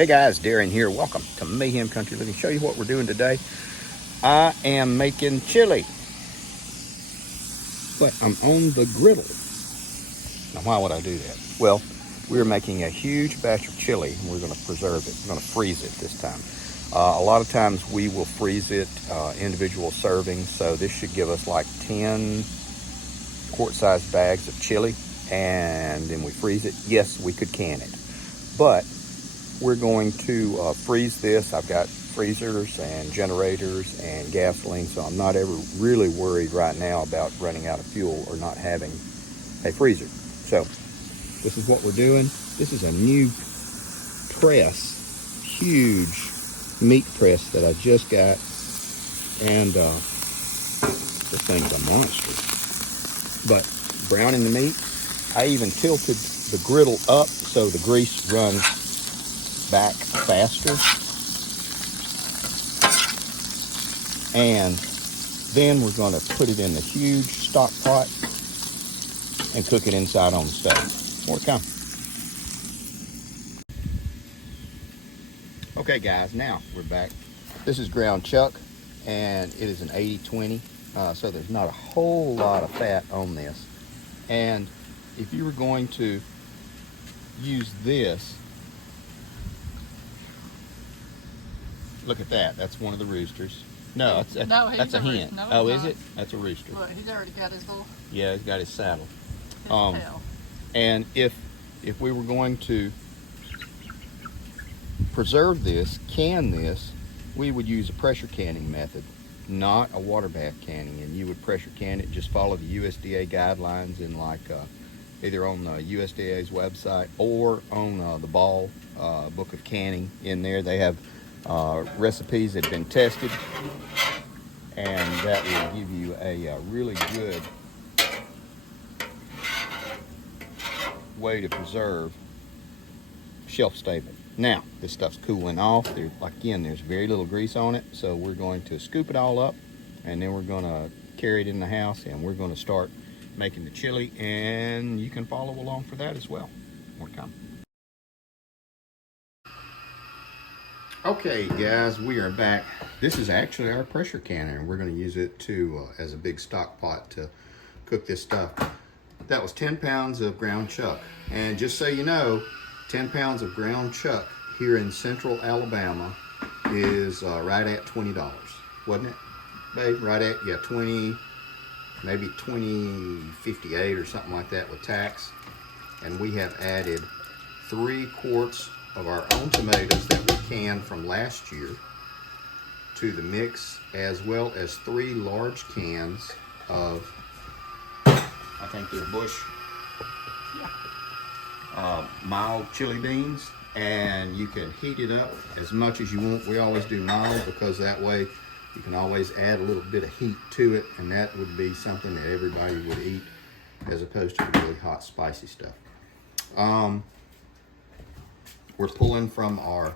Hey guys, Darren here. Welcome to Mayhem Country Living. Show you what we're doing today. I am making chili, but I'm on the griddle. Now, why would I do that? Well, we're making a huge batch of chili, and we're going to preserve it. We're going to freeze it this time. A lot of times we will freeze it individual servings, so this should give us like 10 quart-sized bags of chili, and then we freeze it. Yes, we could can it, but we're going to freeze this. I've got freezers and generators and gasoline, so I'm not ever really worried right now about running out of fuel or not having a freezer. So this is what we're doing. This is a new press, huge meat press that I just got, and this thing's a monster. But browning the meat, I even tilted the griddle up so the grease runs back faster. And then we're going to put it in the huge stock pot and cook it inside on the stove. More to come. Okay guys, now we're back. This is ground chuck, and it is an 80-20, so there's not a whole lot of fat on this. And if you were going to use this, look at that. That's one of the roosters. No, that's a hen. No, oh, is it? That's a rooster. Look, he's already got his little. Yeah, he's got his saddle. His tail. And if we were going to preserve this, can this, we would use a pressure canning method, not a water bath canning. And you would pressure can it. Just follow the USDA guidelines in either on the USDA's website or on the Ball Book of Canning. In there, they have recipes that have been tested, and that will give you a really good way to preserve shelf stable. Now this stuff's cooling off. There's very little grease on it, so we're going to scoop it all up, and then we're going to carry it in the house, and we're going to start making the chili, and you can follow along for that as well. More to come. Okay guys, we are back. This is actually our pressure canner, and we're going to use it as a big stock pot to cook this stuff. That was 10 pounds of ground chuck, and just so you know, 10 pounds of ground chuck here in central Alabama is right at $20, wasn't it, babe? Right at, yeah, 20, maybe 20.58 or something like that with tax. And we have added 3 quarts of our own tomatoes that we canned from last year to the mix, as well as 3 large cans of, I think they're Bush mild chili beans, and you can heat it up as much as you want. We always do mild because that way you can always add a little bit of heat to it, and that would be something that everybody would eat as opposed to the really hot spicy stuff. We're pulling from our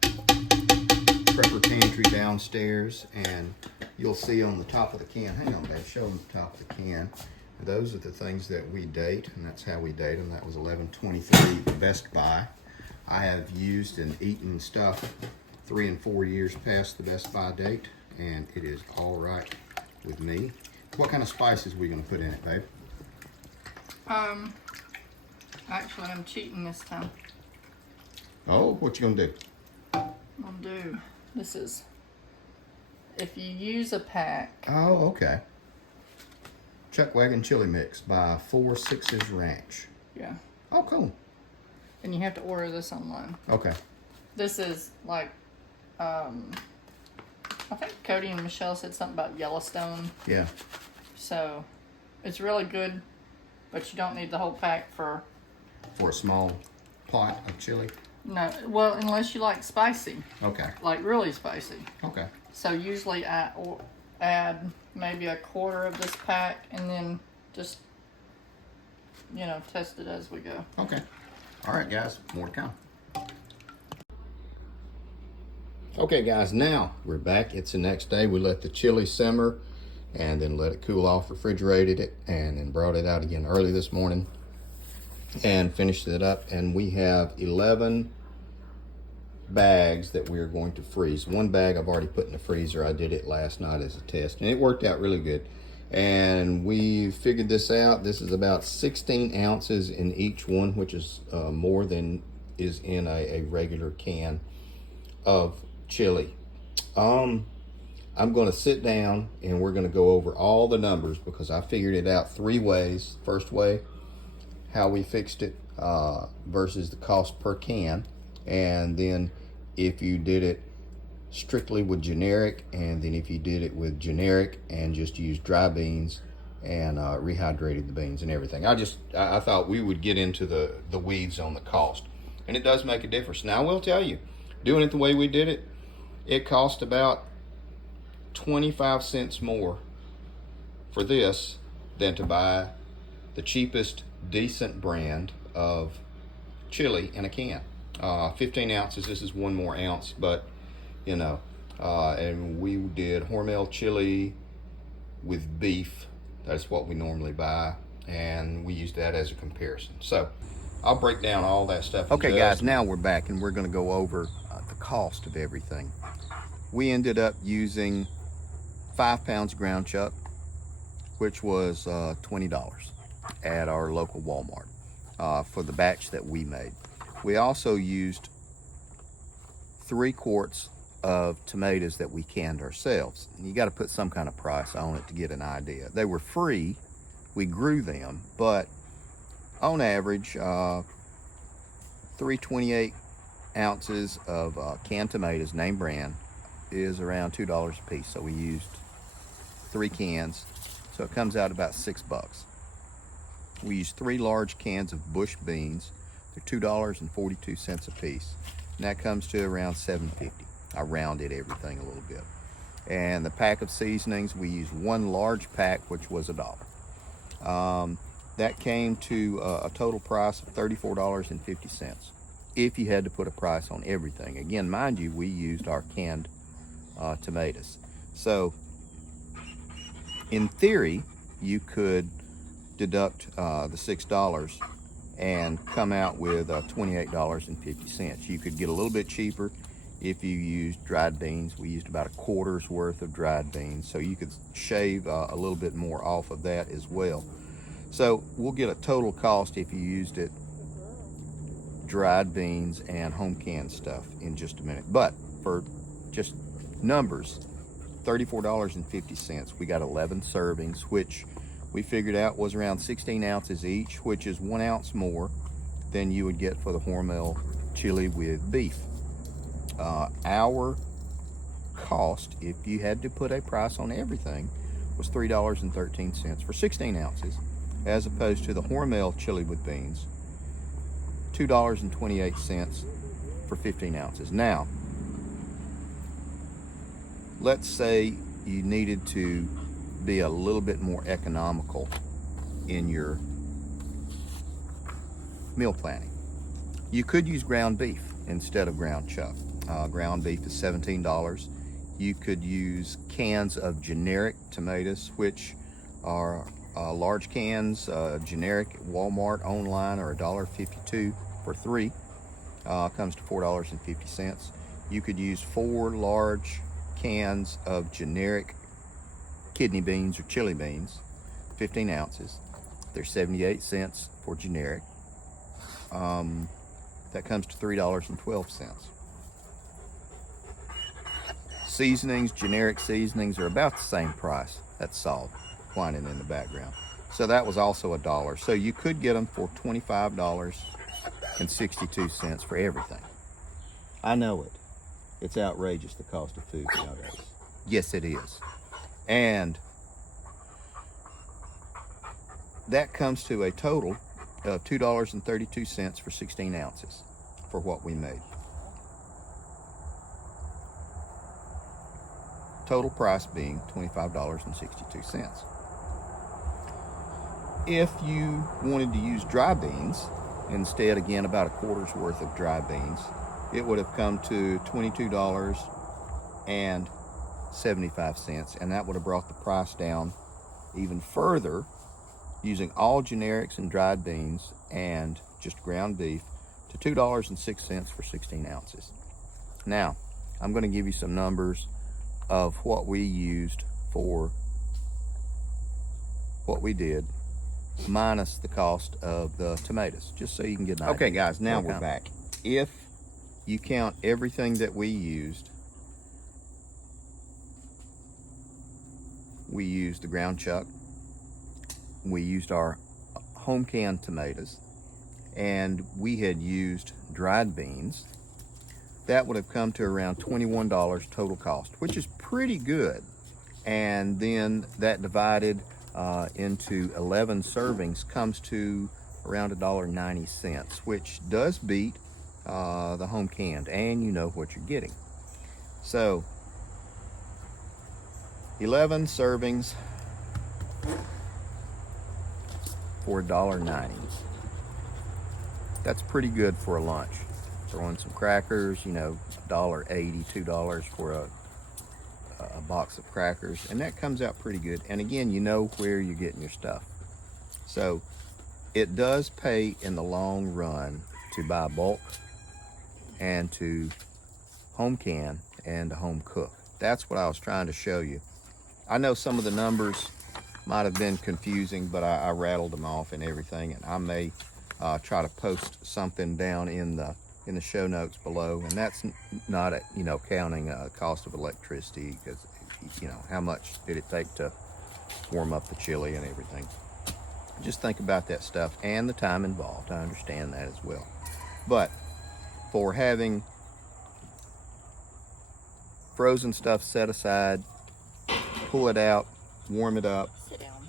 prepper pantry downstairs, and you'll see on the top of the can, hang on babe, show them the top of the can. Those are the things that we date, and that's how we date them. That was 11/23 Best Buy. I have used and eaten stuff 3 and 4 years past the Best Buy date, and it is all right with me. What kind of spices are we going to put in it, babe? Actually, I'm cheating this time. Oh, what you gonna do? This is, if you use a pack. Oh, okay. Chuck Wagon Chili Mix by 4 6's Ranch. Yeah. Oh, cool. And you have to order this online. Okay. This is like, I think Cody and Michelle said something about Yellowstone. Yeah. So, it's really good, but you don't need the whole pack for a small pot of chili. No, well, unless you like spicy. Okay. Like really spicy. Okay. So usually I add maybe a quarter of this pack, and then just, test it as we go. Okay. All right, guys, more to come. Okay, guys, now we're back. It's the next day. We let the chili simmer and then let it cool off, refrigerated it, and then brought it out again early this morning and finished it up. And we have 11 bags that we're going to freeze. One bag I've already put in the freezer. I did it last night as a test, and it worked out really good. And we figured this out. This is about 16 ounces in each one, which is more than is in a regular can of chili. I'm going to sit down and we're going to go over all the numbers because I figured it out 3 ways. First way, how we fixed it versus the cost per can, and then if you did it strictly with generic, and then if you did it with generic and just used dry beans and rehydrated the beans and everything. I thought we would get into the weeds on the cost, and it does make a difference. Now I will tell you, doing it the way we did it, it cost about 25 cents more for this than to buy the cheapest decent brand of chili in a can. 15 ounces, this is 1 more ounce, but you know, and we did Hormel chili with beef. That's what we normally buy, and we use that as a comparison. So I'll break down all that stuff. Okay guys, now we're back and we're going to go over the cost of everything. We ended up using 5 pounds of ground chuck, which was $20 at our local Walmart for the batch that we made. We also used 3 quarts of tomatoes that we canned ourselves. And you got to put some kind of price on it to get an idea. They were free, we grew them, but on average, 328 ounces of canned tomatoes, name brand, is around $2 a piece. So we used 3 cans, so it comes out about $6. We used 3 large cans of bush beans. They're $2.42 a piece, and that comes to around $7.50. I rounded everything a little bit. And the pack of seasonings, we used 1 large pack, which was $1. That came to a total price of $34.50 if you had to put a price on everything. Again, mind you, we used our canned tomatoes. So in theory, you could deduct the $6 and come out with $28.50. You could get a little bit cheaper if you used dried beans. We used about a quarter's worth of dried beans, so you could shave a little bit more off of that as well. So we'll get a total cost if you used it dried beans and home canned stuff in just a minute. But for just numbers, $34.50. We got 11 servings, which we figured out was around 16 ounces each, which is 1 ounce more than you would get for the Hormel chili with beef. Our cost, if you had to put a price on everything, was $3.13 for 16 ounces, as opposed to the Hormel chili with beans, $2.28 for 15 ounces. Now, let's say you needed to be a little bit more economical in your meal planning. You could use ground beef instead of ground chuck. Ground beef is $17. You could use cans of generic tomatoes, which are large cans, generic Walmart online, are $1.52 for 3. Comes to $4.50. You could use 4 large cans of generic kidney beans or chili beans, 15 ounces. They're 78 cents for generic. That comes to $3.12. Seasonings, generic seasonings, are about the same price. That's salt whining in the background. So that was also $1. So you could get them for $25.62 for everything. I know it. It's outrageous, the cost of food nowadays. Yes, it is. And that comes to a total of $2.32 for 16 ounces for what we made. Total price being $25.62. If you wanted to use dry beans, instead, again, about a quarter's worth of dry beans, it would have come to $22.75, and that would have brought the price down even further, using all generics and dried beans and just ground beef, to $2.06 for 16 ounces. Now, I'm going to give you some numbers of what we used for what we did, minus the cost of the tomatoes, just so you can get an idea. Okay, guys, now we're back. If you count everything that we used the ground chuck, we used our home canned tomatoes, and we had used dried beans, that would have come to around $21 total cost, which is pretty good. And then that divided into 11 servings comes to around $1.90, which does beat the home canned, and you know what you're getting. So 11 servings for $1.90. That's pretty good for a lunch. Throw in some crackers, you know, $1.80, $2 for a box of crackers, and that comes out pretty good. And again, you know where you're getting your stuff. So it does pay in the long run to buy bulk and to home can and to home cook. That's what I was trying to show you. I know some of the numbers might have been confusing, but I rattled them off and everything, and I may try to post something down in the show notes below, and that's not counting cost of electricity, because how much did it take to warm up the chili and everything. Just think about that stuff and the time involved. I understand that as well, but for having frozen stuff set aside, pull it out, warm it up. Sit down.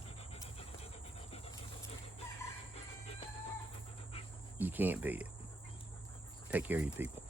You can't beat it. Take care of your people.